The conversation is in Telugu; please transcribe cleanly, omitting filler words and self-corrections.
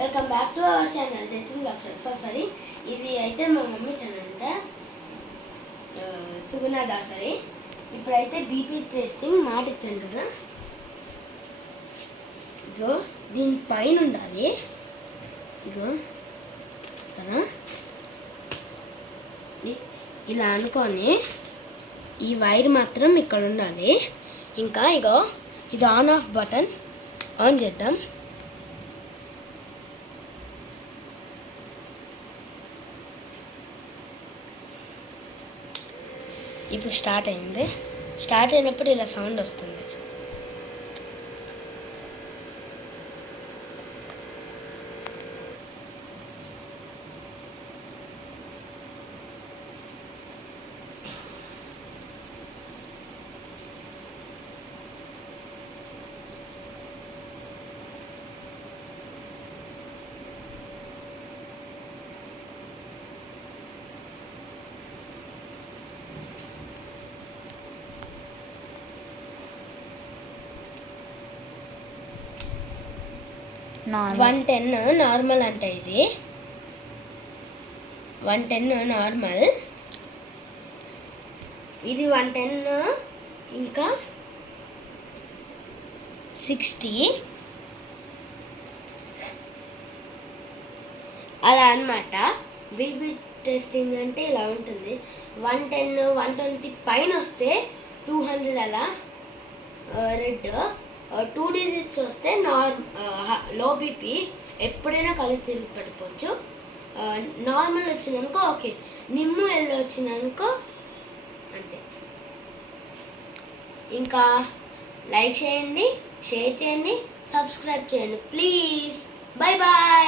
Welcome back to our channel Jaithran blogs. Sorry, ఇది అయితే మా మమ్మీ ఛానల్ అంట, సుగుణ దాసరి. ఇప్పుడైతే బీపీ టెస్టింగ్ మాట ఇచ్చాను కదా, ఇగో దీని పైన ఉండాలి, ఇగో కదా, ఇలా అనుకొని ఈ వైర్ మాత్రం ఇక్కడ ఉండాలి. ఇంకా ఇగో ఇది ఆన్ ఆఫ్ బటన్ ఆన్ చేద్దాం. ఇప్పుడు స్టార్ట్ అయింది. స్టార్ట్ అయినప్పుడు ఇలా సౌండ్ వస్తుంది. నార్మల్ 110 నార్మల్ అంటే ఇది 110 నార్మల్, ఇది 110, ఇంకా 60 అలా అన్నమాట. బీపీ టెస్టింగ్ అంటే ఇలా ఉంటుంది. 110 120 పైన వస్తే 200 అలా రెడ్, 2 డిజిట్స్ వస్తే లో బీపీ, ఎప్పుడైనా కళ్ళు తిరిగి పడిపోవచ్చు. నార్మల్ వచ్చిందనుకో ఓకే, నిమ్ము ఎల్లో వచ్చిందనుకో అంతే. ఇంకా లైక్ చేయండి, షేర్ చేయండి, సబ్స్క్రైబ్ చేయండి ప్లీజ్.